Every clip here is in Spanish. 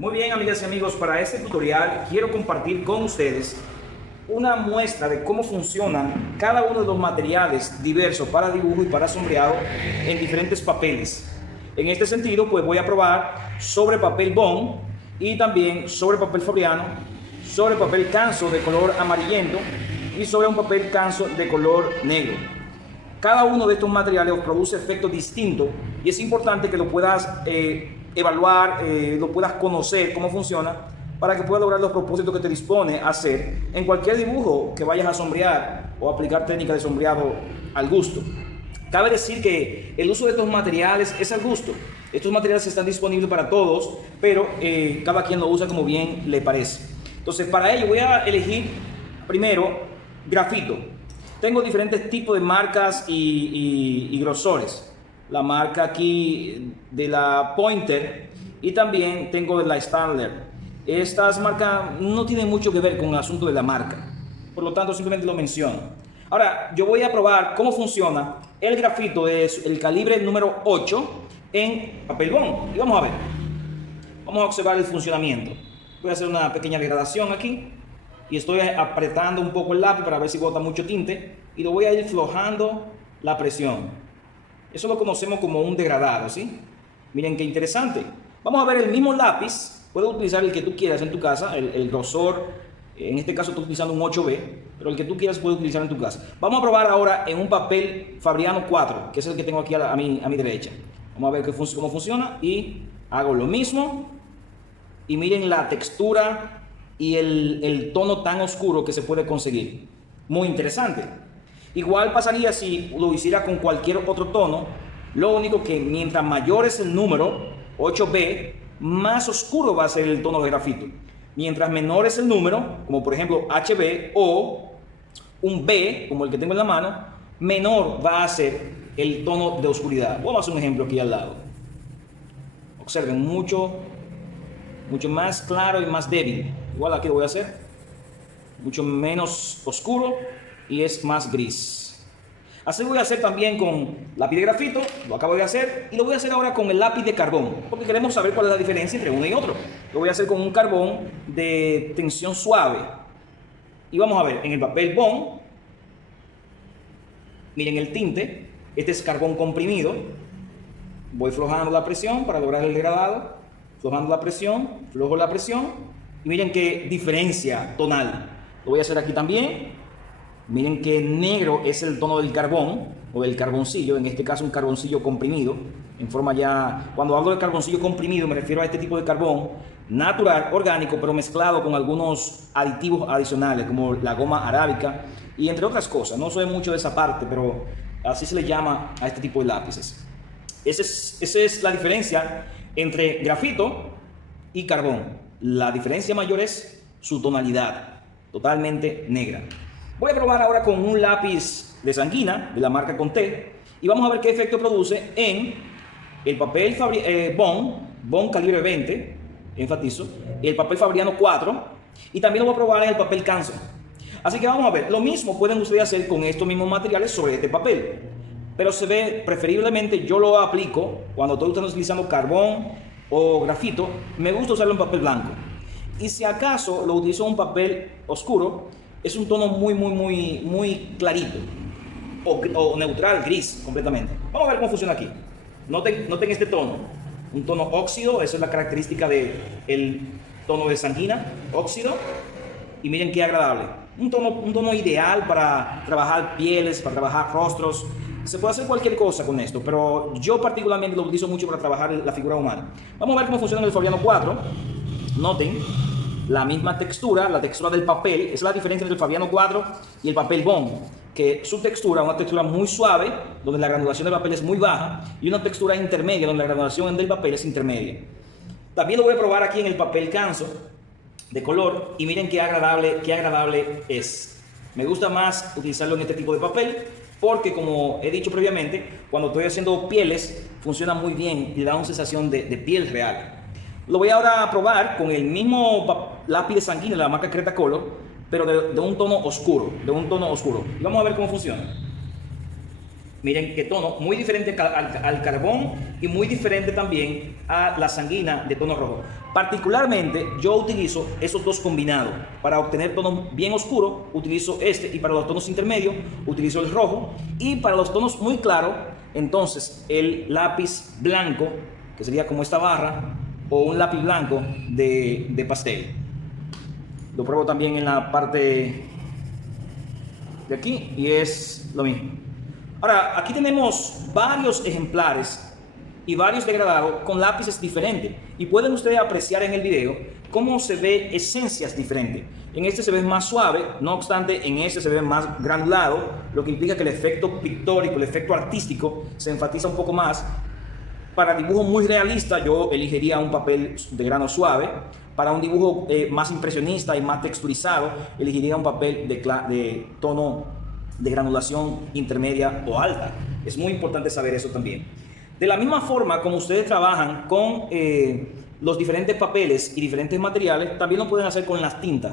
Muy bien, amigas y amigos, para este tutorial quiero compartir con ustedes una muestra de cómo funcionan cada uno de los materiales diversos para dibujo y para sombreado en diferentes papeles. En este sentido, pues voy a probar sobre papel bond y también sobre papel fabriano, sobre papel canso de color amarillento y sobre un papel canso de color negro. Cada uno de estos materiales produce efectos distintos y es importante que lo puedas evaluar, lo puedas conocer cómo funciona para que puedas lograr los propósitos que te dispone a hacer en cualquier dibujo que vayas a sombrear o aplicar técnicas de sombreado al gusto. Cabe decir que el uso de estos materiales es al gusto. Estos materiales están disponibles para todos, pero cada quien lo usa como bien le parece. Entonces, para ello voy a elegir primero grafito. Tengo diferentes tipos de marcas y grosores. La marca aquí de la Pointer y también tengo de la Staedtler. Estas marcas no tienen mucho que ver con el asunto de la marca, por lo tanto simplemente lo menciono. Ahora yo voy a probar cómo funciona el grafito de el calibre número 8 en papel bond y vamos a ver. Vamos a observar el funcionamiento. Voy a hacer una pequeña degradación aquí y estoy apretando un poco el lápiz para ver si bota mucho tinte y lo voy a ir aflojando la presión. Eso lo conocemos como un degradado, ¿sí? Miren qué interesante. Vamos a ver el mismo lápiz. Puedes utilizar el que tú quieras en tu casa, el grosor. En este caso estoy utilizando un 8B, pero el que tú quieras puedes utilizar en tu casa. Vamos a probar ahora en un papel Fabriano 4, que es el que tengo aquí a mi derecha. Vamos a ver cómo funciona y hago lo mismo. Y miren la textura y el tono tan oscuro que se puede conseguir. Muy interesante. Igual pasaría si lo hiciera con cualquier otro tono, lo único que mientras mayor es el número, 8B, más oscuro va a ser el tono de grafito. Mientras menor es el número, como por ejemplo HB o un B, como el que tengo en la mano, menor va a ser el tono de oscuridad. Vamos a hacer un ejemplo aquí al lado. Observen, mucho más claro y más débil. Igual aquí lo voy a hacer. Mucho menos oscuro y es más gris. Así voy a hacer también con lápiz de grafito, lo acabo de hacer, y lo voy a hacer ahora con el lápiz de carbón, porque queremos saber cuál es la diferencia entre uno y otro. Lo voy a hacer con un carbón de tensión suave. Y vamos a ver, en el papel bond, miren el tinte, este es carbón comprimido. Voy aflojando la presión para lograr el degradado, aflojando la presión, aflojo la presión, y miren qué diferencia tonal. Lo voy a hacer aquí también. Miren que negro es el tono del carbón o del carboncillo, en este caso un carboncillo comprimido, en forma ya, cuando hablo de carboncillo comprimido me refiero a este tipo de carbón natural, orgánico, pero mezclado con algunos aditivos adicionales como la goma arábica y entre otras cosas. No soy mucho de esa parte, pero así se le llama a este tipo de lápices. Esa es la diferencia entre grafito y carbón. La diferencia mayor es su tonalidad, totalmente negra. Voy a probar ahora con un lápiz de sanguina de la marca Conté y vamos a ver qué efecto produce en el papel bond calibre 20, enfatizo, el papel Fabriano 4 y también lo voy a probar en el papel canso. Así que vamos a ver, lo mismo pueden ustedes hacer con estos mismos materiales sobre este papel, pero se ve preferiblemente, yo lo aplico cuando estoy utilizando carbón o grafito, me gusta usarlo en papel blanco. Y si acaso lo utilizo en un papel oscuro, es un tono muy clarito o neutral, gris completamente. Vamos a ver cómo funciona aquí. Noten este tono, un tono óxido, esa es la característica del tono de sanguina, óxido, y miren qué agradable. Un tono ideal para trabajar pieles, para trabajar rostros. Se puede hacer cualquier cosa con esto, pero yo particularmente lo utilizo mucho para trabajar la figura humana. Vamos a ver cómo funciona en el Fabriano 4. Noten la misma textura, la textura del papel, esa es la diferencia entre el Fabriano 4 y el papel bond, que su textura, una textura muy suave, donde la granulación del papel es muy baja, y una textura intermedia, donde la granulación del papel es intermedia. También lo voy a probar aquí en el papel canso de color, y miren qué agradable es. Me gusta más utilizarlo en este tipo de papel, porque como he dicho previamente, cuando estoy haciendo pieles, funciona muy bien y da una sensación de piel real. Lo voy ahora a probar con el mismo lápiz de sanguina de la marca Cretacolor, pero de un tono oscuro, Y vamos a ver cómo funciona. Miren qué tono, muy diferente al carbón y muy diferente también a la sanguina de tono rojo. Particularmente yo utilizo esos dos combinados. Para obtener tonos bien oscuros utilizo este, y para los tonos intermedios utilizo el rojo, y para los tonos muy claros entonces el lápiz blanco, que sería como esta barra, o un lápiz blanco de pastel. Lo pruebo también en la parte de aquí y es lo mismo. Ahora, aquí tenemos varios ejemplares y varios degradados con lápices diferentes, y pueden ustedes apreciar en el video cómo se ve esencias diferentes. En este se ve más suave, no obstante en este se ve más granulado, lo que implica que el efecto pictórico, el efecto artístico se enfatiza un poco más. Para dibujo muy realista yo elegiría un papel de grano suave. Para un dibujo más impresionista y más texturizado elegiría un papel de tono de granulación intermedia o alta. Es muy importante saber eso también. De la misma forma como ustedes trabajan con los diferentes papeles y diferentes materiales, también lo pueden hacer con las tintas.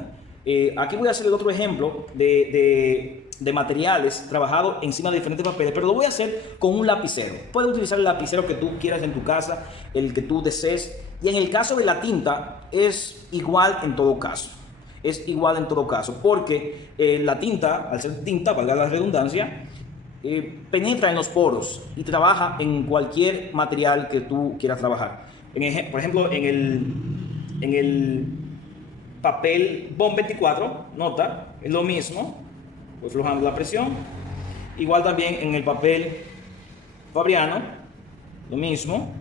Aquí voy a hacer el otro ejemplo de materiales trabajados encima de diferentes papeles, pero lo voy a hacer con un lapicero. Puedes utilizar el lapicero que tú quieras en tu casa, el que tú desees, y en el caso de la tinta es igual en todo caso. Es igual en todo caso, porque la tinta, al ser tinta, valga la redundancia, penetra en los poros y trabaja en cualquier material que tú quieras trabajar. Por ejemplo, en el papel Bond 24, nota, es lo mismo, voy aflojando la presión. Igual también en el papel Fabriano, lo mismo.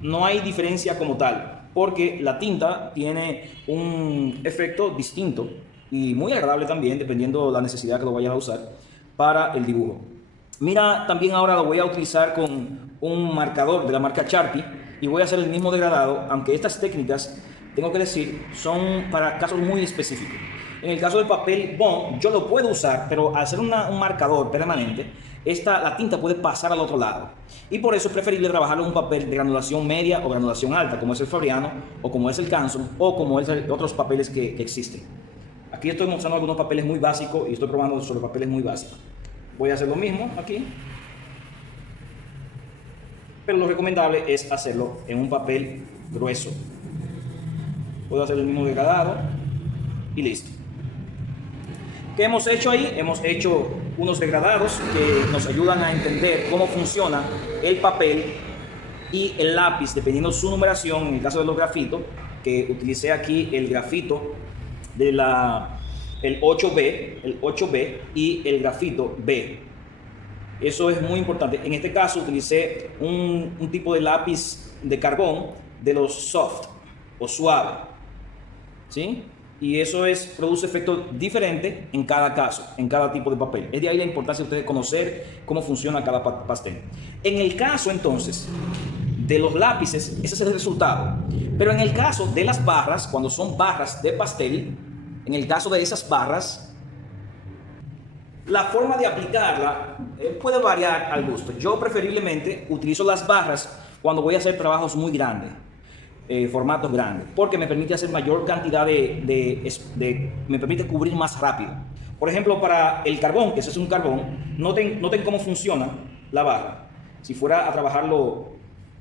No hay diferencia como tal, porque la tinta tiene un efecto distinto y muy agradable también, dependiendo de la necesidad que lo vayas a usar para el dibujo. Mira, también ahora lo voy a utilizar con un marcador de la marca Sharpie y voy a hacer el mismo degradado, aunque estas técnicas, tengo que decir, son para casos muy específicos. En el caso del papel Bond, yo lo puedo usar, pero al ser un marcador permanente, la tinta puede pasar al otro lado. Y por eso es preferible trabajarlo en un papel de granulación media o granulación alta, como es el Fabriano, o como es el Canson, o como es otros papeles que existen. Aquí estoy mostrando algunos papeles muy básicos y estoy probando sobre papeles muy básicos. Voy a hacer lo mismo aquí, pero lo recomendable es hacerlo en un papel grueso. Puedo hacer el mismo degradado y listo. ¿Qué hemos hecho ahí? Hemos hecho unos degradados que nos ayudan a entender cómo funciona el papel y el lápiz, dependiendo su numeración. En el caso de los grafitos, que utilicé aquí el grafito de el 8B y el grafito B. Eso es muy importante. En este caso utilicé un tipo de lápiz de carbón de los soft o suave, ¿sí? Y eso produce efectos diferentes en cada caso, en cada tipo de papel. Es de ahí la importancia de ustedes conocer cómo funciona cada pastel. En el caso entonces de los lápices, ese es el resultado. Pero en el caso de las barras, cuando son barras de pastel, en el caso de esas barras, la forma de aplicarla puede variar al gusto. Yo preferiblemente utilizo las barras cuando voy a hacer trabajos muy grandes, formatos grandes, porque me permite hacer mayor cantidad me permite cubrir más rápido. Por ejemplo, para el carbón, que ese es un carbón, noten cómo funciona la barra. Si fuera a trabajarlo,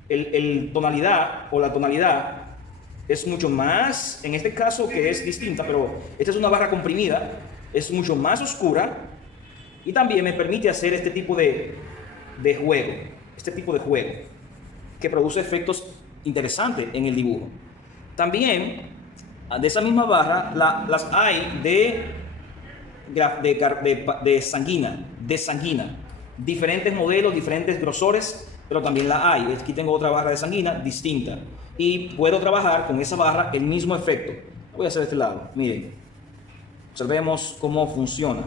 el tonalidad o la tonalidad es mucho más, en este caso que es distinta, pero esta es una barra comprimida, es mucho más oscura y también me permite hacer este tipo de juego, que produce efectos interesantes en el dibujo. También, de esa misma barra, las hay de sanguina, diferentes modelos, diferentes grosores, pero también la hay. Aquí tengo otra barra de sanguina distinta y puedo trabajar con esa barra el mismo efecto. Voy a hacer de este lado, miren, observemos cómo funciona.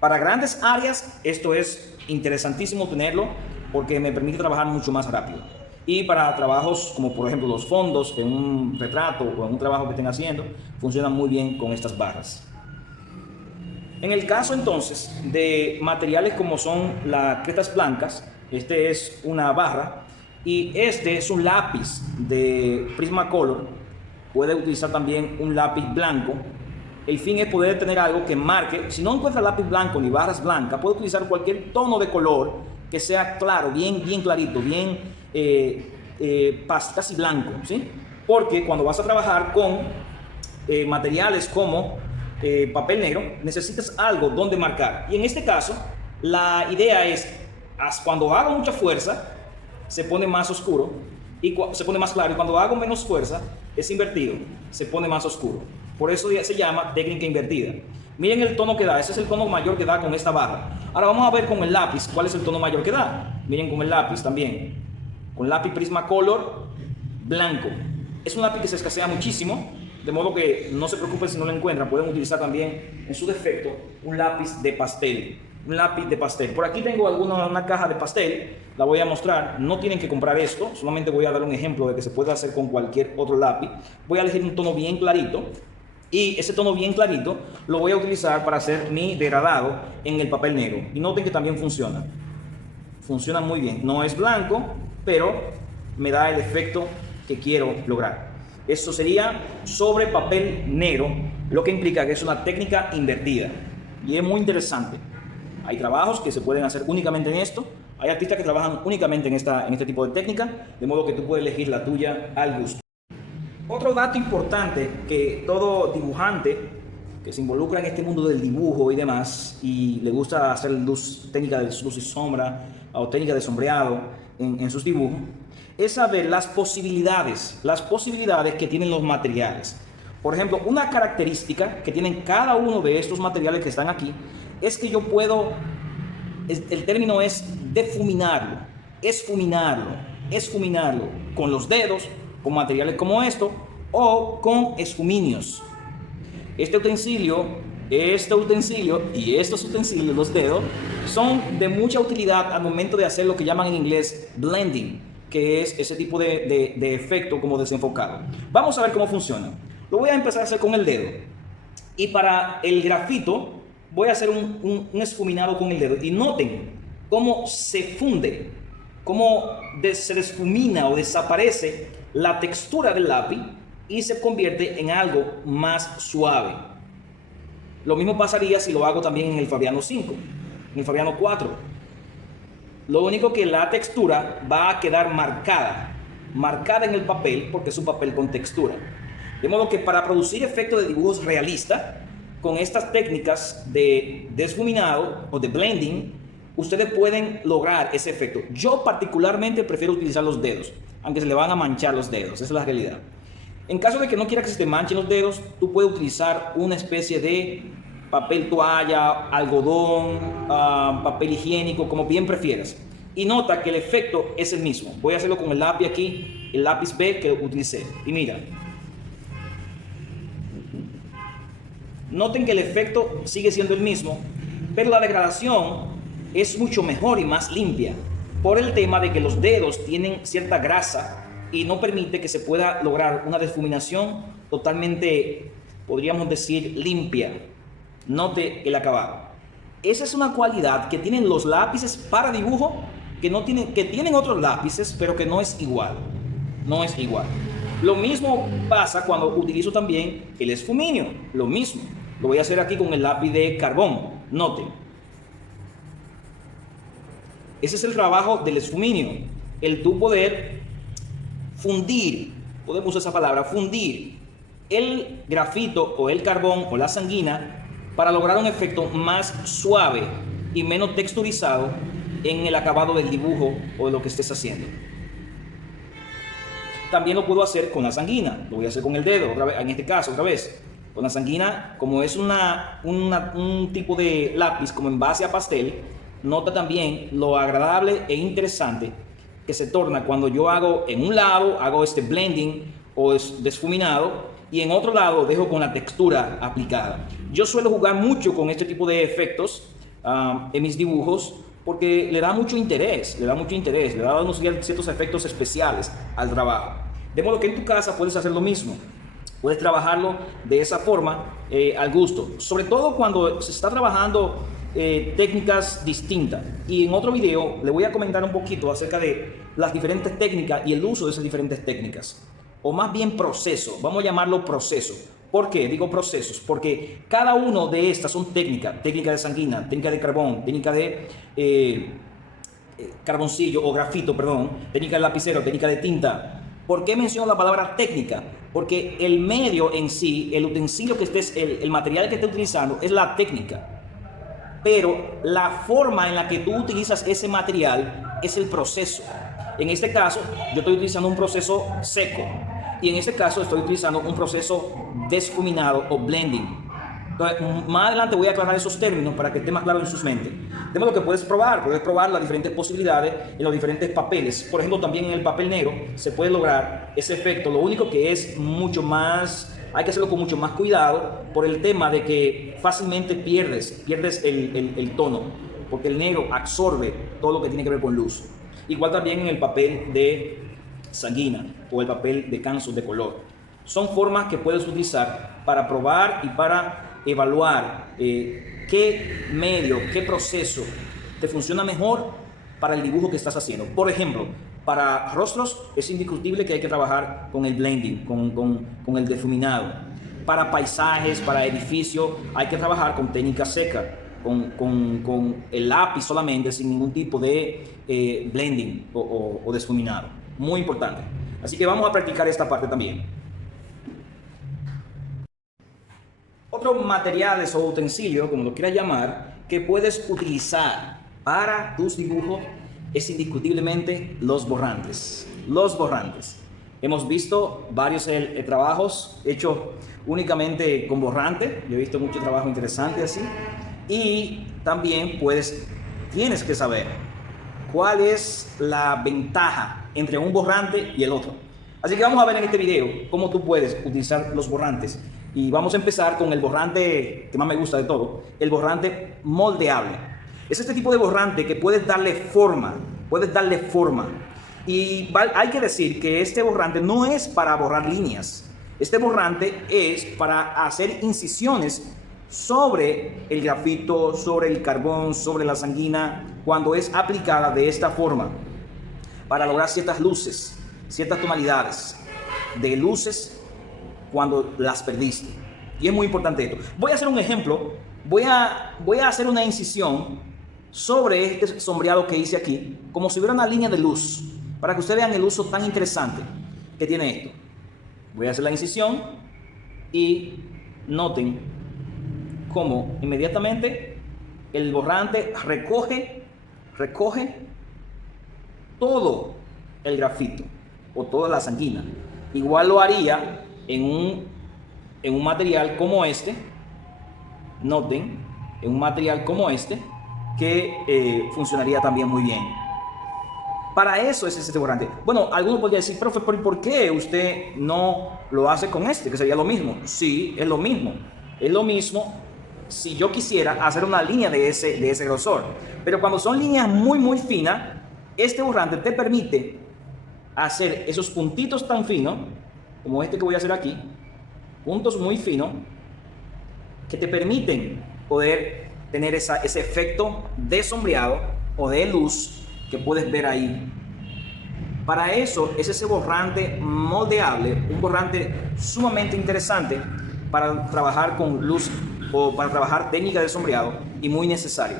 Para grandes áreas esto es interesantísimo tenerlo porque me permite trabajar mucho más rápido. Y para trabajos como por ejemplo los fondos en un retrato o en un trabajo que estén haciendo, funcionan muy bien con estas barras. En el caso entonces de materiales como son las crestas blancas, este es una barra y este es un lápiz de Prismacolor. Puede utilizar también un lápiz blanco el fin es poder tener algo que marque. Si no encuentra lápiz blanco ni barras blancas, puede utilizar cualquier tono de color que sea claro, bien clarito, bien casi blanco, ¿sí? Porque cuando vas a trabajar con materiales como papel negro, necesitas algo donde marcar. Y en este caso, la idea es, cuando hago mucha fuerza, se pone más oscuro, y se pone más claro, y cuando hago menos fuerza, es invertido, se pone más oscuro. Por eso se llama técnica invertida. Miren el tono que da, ese es el tono mayor que da con esta barra. Ahora vamos a ver con el lápiz cuál es el tono mayor que da. Miren con el lápiz también, con lápiz Prismacolor blanco. Es un lápiz que se escasea muchísimo, de modo que no se preocupen si no lo encuentran. Pueden utilizar también, en su defecto, un lápiz de pastel. Un lápiz de pastel. Por aquí tengo una caja de pastel, la voy a mostrar. No tienen que comprar esto, solamente voy a dar un ejemplo de que se puede hacer con cualquier otro lápiz. Voy a elegir un tono bien clarito, y ese tono bien clarito lo voy a utilizar para hacer mi degradado en el papel negro. Y noten que también funciona. Funciona muy bien. No es blanco, pero me da el efecto que quiero lograr. Esto sería sobre papel negro, lo que implica que es una técnica invertida. Y es muy interesante. Hay trabajos que se pueden hacer únicamente en esto. Hay artistas que trabajan únicamente en este tipo de técnica, de modo que tú puedes elegir la tuya al gusto. Otro dato importante que todo dibujante que se involucra en este mundo del dibujo y demás, y le gusta hacer técnica de luz y sombra o técnica de sombreado en sus dibujos, es saber las posibilidades que tienen los materiales. Por ejemplo, una característica que tienen cada uno de estos materiales que están aquí es que yo puedo, el término es difuminarlo, esfuminarlo con los dedos, con materiales como esto, o con esfuminios. Este utensilio y estos utensilios, los dedos, son de mucha utilidad al momento de hacer lo que llaman en inglés blending, que es ese tipo de efecto como desenfocado. Vamos a ver cómo funciona. Lo voy a empezar a hacer con el dedo. Y para el grafito voy a hacer un esfuminado con el dedo. Y noten cómo se funde, cómo se desfumina o desaparece la textura del lápiz y se convierte en algo más suave. Lo mismo pasaría si lo hago también en el Fabriano 5, en el Fabriano 4. Lo único que la textura va a quedar marcada en el papel, porque es un papel con textura. De modo que para producir efectos de dibujos realistas, con estas técnicas de desfuminado o de blending, ustedes pueden lograr ese efecto. Yo particularmente prefiero utilizar los dedos, aunque se le van a manchar los dedos, esa es la realidad. En caso de que no quiera que se te manchen los dedos, tú puedes utilizar una especie de papel toalla, algodón, papel higiénico, como bien prefieras. Y nota que el efecto es el mismo. Voy a hacerlo con el lápiz aquí, el lápiz B que utilicé. Y mira, noten que el efecto sigue siendo el mismo, pero la degradación es mucho mejor y más limpia, por el tema de que los dedos tienen cierta grasa y no permite que se pueda lograr una difuminación totalmente, podríamos decir, limpia. Note el acabado. Esa es una cualidad que tienen los lápices para dibujo, que tienen otros lápices, pero que no es igual. No es igual. Lo mismo pasa cuando utilizo también el esfuminio. Lo mismo. Lo voy a hacer aquí con el lápiz de carbón. Noten. Ese es el trabajo del esfuminio. El tú poder fundir, podemos usar esa palabra, fundir el grafito o el carbón o la sanguina para lograr un efecto más suave y menos texturizado en el acabado del dibujo o de lo que estés haciendo. También lo puedo hacer con la sanguina, lo voy a hacer con el dedo, otra vez, en este caso otra vez. Con la sanguina, como es un tipo de lápiz como en base a pastel, nota también lo agradable e interesante que se torna cuando yo hago en un lado, hago este blending o desfuminado, y en otro lado dejo con la textura aplicada. Yo suelo jugar mucho con este tipo de efectos en mis dibujos porque le da mucho interés, le da unos ciertos efectos especiales al trabajo. De modo que en tu casa puedes hacer lo mismo. Puedes trabajarlo de esa forma al gusto, sobre todo cuando se está trabajando técnicas distintas. Y en otro video le voy a comentar un poquito acerca de las diferentes técnicas y el uso de esas diferentes técnicas, o más bien proceso, vamos a llamarlo proceso, ¿Por qué? Digo procesos, porque cada uno de estas son técnicas, técnica de sanguina, técnica de carbón, técnica de carboncillo o grafito, perdón, técnica de lapicero, técnica de tinta. ¿Por qué menciono la palabra técnica? Porque el medio en sí, el utensilio que estés, el material que estés utilizando es la técnica. Pero la forma en la que tú utilizas ese material es el proceso. En este caso, yo estoy utilizando un proceso seco y en este caso estoy utilizando un proceso desfuminado o blending. Entonces, más adelante voy a aclarar esos términos para que esté más claro en sus mentes. De modo que puedes probar las diferentes posibilidades en los diferentes papeles. Por ejemplo, también en el papel negro se puede lograr ese efecto. Lo único que es mucho más, hay que hacerlo con mucho más cuidado por el tema de que fácilmente pierdes el tono, porque el negro absorbe todo lo que tiene que ver con luz. Igual también en el papel de sanguina o el papel de canso de color. Son formas que puedes utilizar para probar y para evaluar qué medio, qué proceso te funciona mejor para el dibujo que estás haciendo. Por ejemplo, para rostros es indiscutible que hay que trabajar con el blending, con el difuminado. Para paisajes, para edificios, hay que trabajar con técnica seca, con el lápiz solamente, sin ningún tipo de blending o difuminado. Muy importante. Así que vamos a practicar esta parte también. Otros materiales o utensilios, como lo quieras llamar, que puedes utilizar para tus dibujos es indiscutiblemente los borrantes. Los borrantes. Hemos visto varios trabajos hechos únicamente con borrante. Yo he visto mucho trabajo interesante así. Y también tienes que saber cuál es la ventaja entre un borrante y el otro. Así que vamos a ver en este video cómo tú puedes utilizar los borrantes. Y vamos a empezar con el borrante que más me gusta de todo, el borrante moldeable. Es este tipo de borrante que puedes darle forma, Y hay que decir que este borrante no es para borrar líneas. Este borrante es para hacer incisiones sobre el grafito, sobre el carbón, sobre la sanguina, cuando es aplicada de esta forma, para lograr ciertas luces, ciertas tonalidades de luces cuando las perdiste. Y es muy importante esto. Voy a hacer un ejemplo. Voy a hacer una incisión sobre este sombreado que hice aquí, como si hubiera una línea de luz, para que ustedes vean el uso tan interesante que tiene esto. Voy a hacer la incisión y noten cómo inmediatamente el borrante recoge todo el grafito o toda la sanguina. Igual lo haría en un material como este. Noten, en un material como este, que funcionaría también muy bien. Para eso es este borrante. Bueno, algunos podrían decir, profe, ¿por qué usted no lo hace con este? Que sería lo mismo. Sí, es lo mismo. Es lo mismo si yo quisiera hacer una línea de ese grosor. Pero cuando son líneas muy finas, este borrante te permite hacer esos puntitos tan finos, como este que voy a hacer aquí, puntos muy finos, que te permiten poder tener ese efecto de sombreado o de luz que puedes ver ahí. Para eso es ese borrante moldeable, un borrante sumamente interesante para trabajar con luz o para trabajar técnica de sombreado y muy necesario.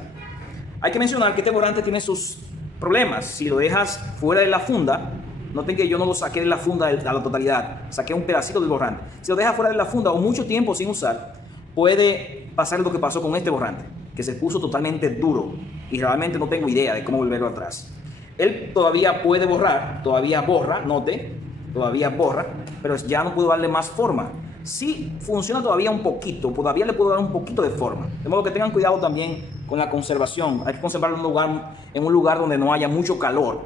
Hay que mencionar que este borrante tiene sus problemas. Si lo dejas fuera de la funda, noten que yo no lo saqué de la funda a la totalidad, saqué un pedacito del borrante. Si lo dejas fuera de la funda o mucho tiempo sin usar, puede pasar lo que pasó con este borrante, que se puso totalmente duro y realmente no tengo idea de cómo volverlo atrás. Él todavía puede borrar, todavía borra, note, todavía borra, pero ya no puedo darle más forma. Sí funciona todavía un poquito, todavía le puedo dar un poquito de forma. De modo que tengan cuidado también con la conservación. Hay que conservarlo en un lugar donde no haya mucho calor,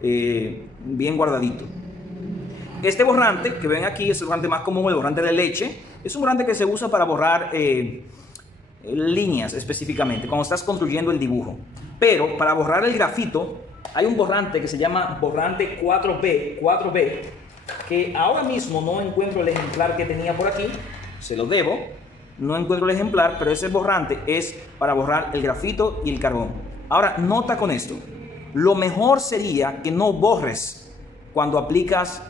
bien guardadito. Este borrante que ven aquí es el borrante más común, el borrante de leche. Es un borrante que se usa para borrar líneas específicamente, cuando estás construyendo el dibujo. Pero para borrar el grafito, hay un borrante que se llama borrante 4B, que ahora mismo no encuentro el ejemplar que tenía por aquí, se lo debo, no encuentro el ejemplar, pero ese borrante es para borrar el grafito y el carbón. Ahora, nota con esto, lo mejor sería que no borres cuando aplicas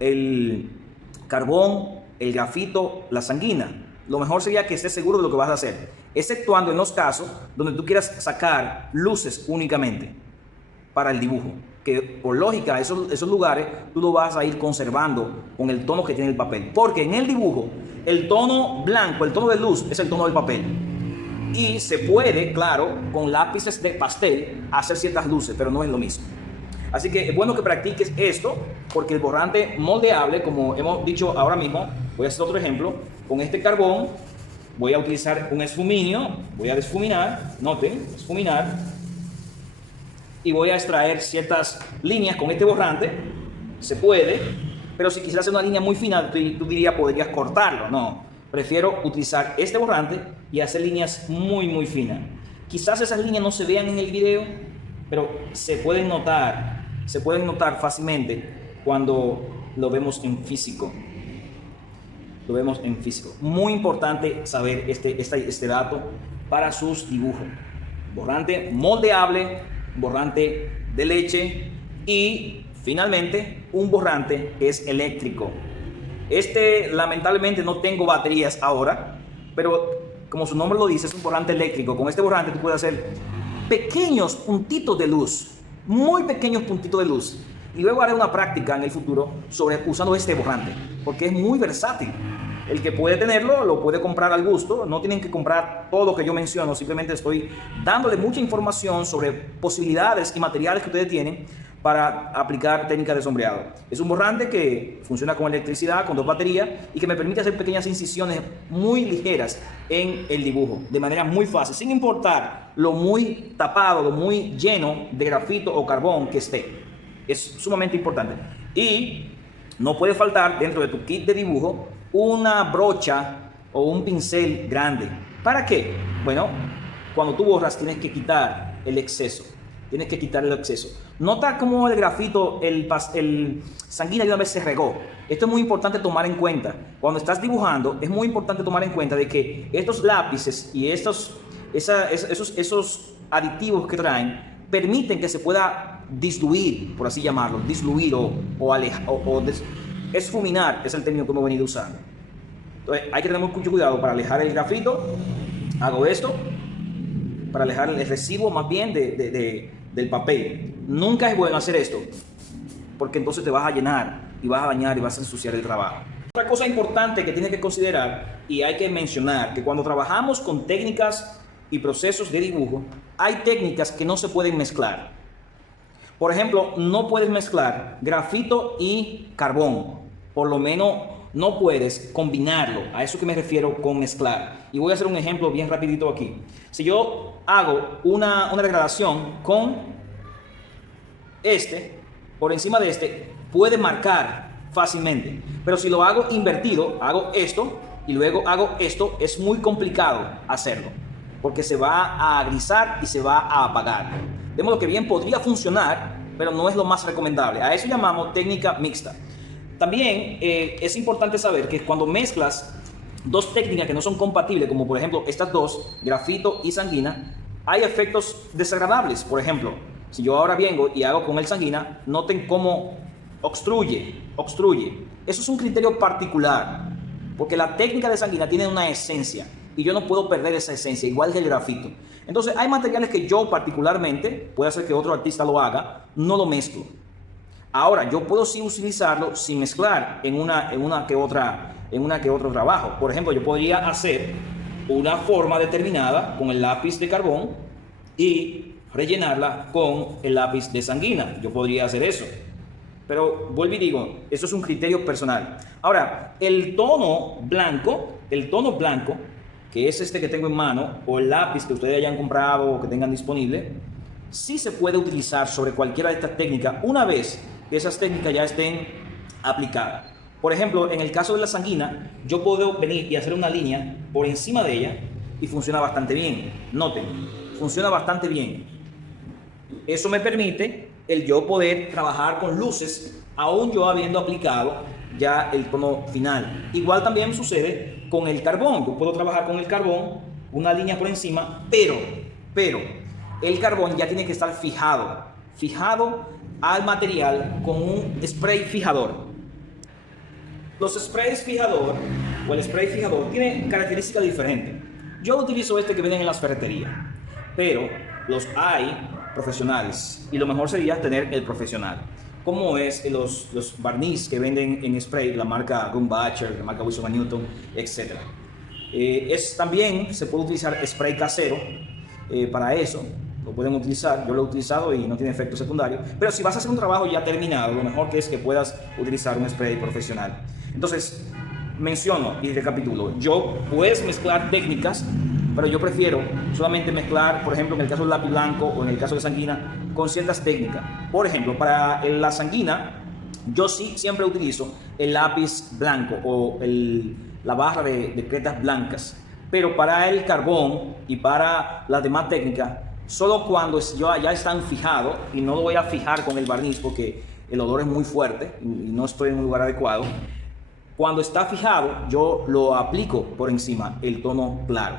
el carbón el grafito, la sanguina. Lo mejor sería que estés seguro de lo que vas a hacer, exceptuando en los casos donde tú quieras sacar luces únicamente para el dibujo, que por lógica esos lugares tú lo vas a ir conservando con el tono que tiene el papel, porque en el dibujo el tono blanco, el tono de luz es el tono del papel, y se puede, claro, con lápices de pastel hacer ciertas luces, pero no es lo mismo. Así que es bueno que practiques esto, porque el borrante moldeable, como hemos dicho ahora mismo, voy a hacer otro ejemplo. Con este carbón voy a utilizar un esfuminio, voy a desfuminar, noten, esfuminar, y voy a extraer ciertas líneas con este borrante. Se puede, pero si quisieras hacer una línea muy fina, tú dirías, podrías cortarlo. No, prefiero utilizar este borrante y hacer líneas muy finas. Quizás esas líneas no se vean en el video, pero se pueden notar fácilmente cuando lo vemos en físico. Lo vemos en físico. Muy importante saber este dato para sus dibujos. Borrante moldeable, borrante de leche y finalmente un borrante que es eléctrico. Lamentablemente no tengo baterías ahora, pero como su nombre lo dice, es un borrante eléctrico. Con este borrante tú puedes hacer pequeños puntitos de luz, muy pequeños puntitos de luz. Y luego haré una práctica en el futuro usando este borrante, porque es muy versátil. El que puede tenerlo, lo puede comprar al gusto. No tienen que comprar todo lo que yo menciono, simplemente estoy dándole mucha información sobre posibilidades y materiales que ustedes tienen para aplicar técnicas de sombreado. Es un borrante que funciona con electricidad, con 2 baterías y que me permite hacer pequeñas incisiones muy ligeras en el dibujo, de manera muy fácil, sin importar lo muy tapado, lo muy lleno de grafito o carbón que esté. Es sumamente importante. Y no puede faltar dentro de tu kit de dibujo una brocha o un pincel grande. ¿Para qué? Bueno, cuando tú borras tienes que quitar el exceso. Tienes que quitar el exceso. Nota cómo el grafito, el sanguina de una vez se regó. Esto es muy importante tomar en cuenta. Cuando estás dibujando, es muy importante tomar en cuenta de que estos lápices y esos aditivos que traen permiten que se pueda disluir, por así llamarlo, disluir esfuminar es el término que hemos venido usando. Entonces hay que tener mucho cuidado para alejar el grafito. Hago esto para alejar el residuo más bien del papel. Nunca es bueno hacer esto, porque entonces te vas a llenar y vas a dañar y vas a ensuciar el trabajo. Otra cosa importante que tienes que considerar y hay que mencionar, que cuando trabajamos con técnicas y procesos de dibujo, hay técnicas que no se pueden mezclar. Por ejemplo, no puedes mezclar grafito y carbón. Por lo menos no puedes combinarlo. A eso que me refiero con mezclar. Y voy a hacer un ejemplo bien rapidito aquí. Si yo hago una degradación con por encima de puede marcar fácilmente. Pero si lo hago invertido, hago esto y luego hago esto, es muy complicado hacerlo, porque se va a grisar y se va a apagar. De modo que bien podría funcionar, pero no es lo más recomendable. A eso llamamos técnica mixta. También es importante saber que cuando mezclas 2 técnicas que no son compatibles, como por ejemplo estas 2, grafito y sanguina, hay efectos desagradables. Por ejemplo, si yo ahora vengo y hago con el sanguina, noten cómo obstruye. Eso es un criterio particular, porque la técnica de sanguina tiene una esencia y yo no puedo perder esa esencia, igual que el grafito. Entonces hay materiales que yo particularmente, puede ser que otro artista lo haga, no lo mezclo. Ahora, yo puedo sí utilizarlo sin mezclar en una que otro trabajo. Por ejemplo, yo podría hacer una forma determinada con el lápiz de carbón y rellenarla con el lápiz de sanguina. Yo podría hacer eso. Pero vuelvo y digo, eso es un criterio personal. Ahora, el tono blanco, que es este que tengo en mano, o el lápiz que ustedes hayan comprado o que tengan disponible, sí se puede utilizar sobre cualquiera de estas técnicas una vez que esas técnicas ya estén aplicadas. Por ejemplo, en el caso de la sanguina, yo puedo venir y hacer una línea por encima de ella y funciona bastante bien. Noten, funciona bastante bien. Eso me permite el yo poder trabajar con luces, aún yo habiendo aplicado ya el tono final. Igual también sucede con el carbón. Yo puedo trabajar con el carbón, una línea por encima, pero el carbón ya tiene que estar fijado al material con un spray fijador. Los sprays fijador o el spray fijador tienen características diferentes. Yo utilizo este que venden en las ferreterías, pero los hay profesionales y lo mejor sería tener el profesional, como es los barniz que venden en spray, la marca Grumbacher, la marca Wilson & Newton, etc. También se puede utilizar spray casero para eso. Lo pueden utilizar, yo lo he utilizado y no tiene efecto secundario, pero si vas a hacer un trabajo ya terminado, lo mejor que es que puedas utilizar un spray profesional. Entonces, menciono y recapitulo, yo puedes mezclar técnicas, pero yo prefiero solamente mezclar, por ejemplo, en el caso del lápiz blanco o en el caso de sanguina, con ciertas técnicas. Por ejemplo, para la sanguina, yo sí siempre utilizo el lápiz blanco o la barra de cretas blancas, pero para el carbón y para las demás técnicas, solo cuando ya están fijados, y no lo voy a fijar con el barniz porque el olor es muy fuerte y no estoy en un lugar adecuado. Cuando está fijado, yo lo aplico por encima, el tono claro.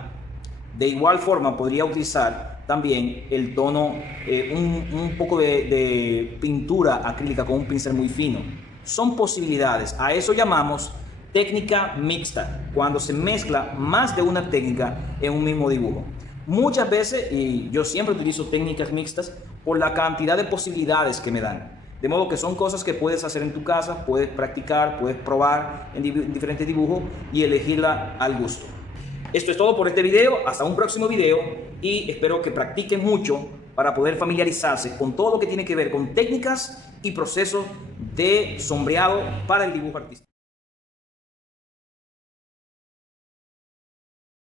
De igual forma, podría utilizar también el tono, un poco de pintura acrílica con un pincel muy fino. Son posibilidades. A eso llamamos técnica mixta, cuando se mezcla más de una técnica en un mismo dibujo. Muchas veces, y yo siempre utilizo técnicas mixtas por la cantidad de posibilidades que me dan. De modo que son cosas que puedes hacer en tu casa, puedes practicar, puedes probar en diferentes dibujos y elegirla al gusto. Esto es todo por este video, hasta un próximo video y espero que practiquen mucho para poder familiarizarse con todo lo que tiene que ver con técnicas y procesos de sombreado para el dibujo artístico.